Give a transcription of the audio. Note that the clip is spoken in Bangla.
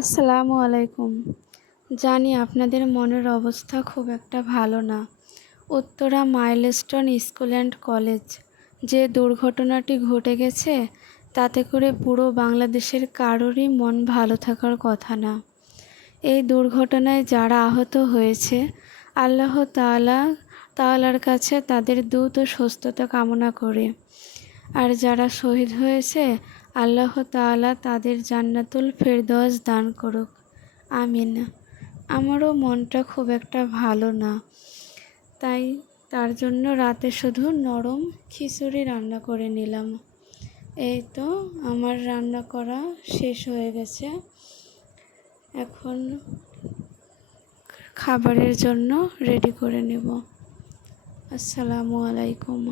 আসসালামু আলাইকুম। জানি আপনাদের মনের অবস্থা খুব একটা ভালো না। Uttara milestone school and college যে দুর্ঘটনাটি ঘটে গেছে, তাতে করে পুরো বাংলাদেশের কারোরই মন ভালো থাকার কথা না। এই দুর্ঘটনায় যারা আহত হয়েছে, আল্লাহ তাআলার কাছে তাদের দ্রুত সুস্থতা কামনা করে। আর যারা শহীদ হয়েছে, আল্লাহ তাআলা তাদের জান্নাতুল ফেরদৌস দান করুক, আমিন। আমারও মনটা খুব একটা ভালো না, তাই তার জন্য রাতে শুধু নরম খিচুড়ি রান্না করে নিলাম। এই তো আমার রান্না করা শেষ হয়ে গেছে, এখন খাবারের জন্য রেডি করে নেব। আসসালামু আলাইকুম।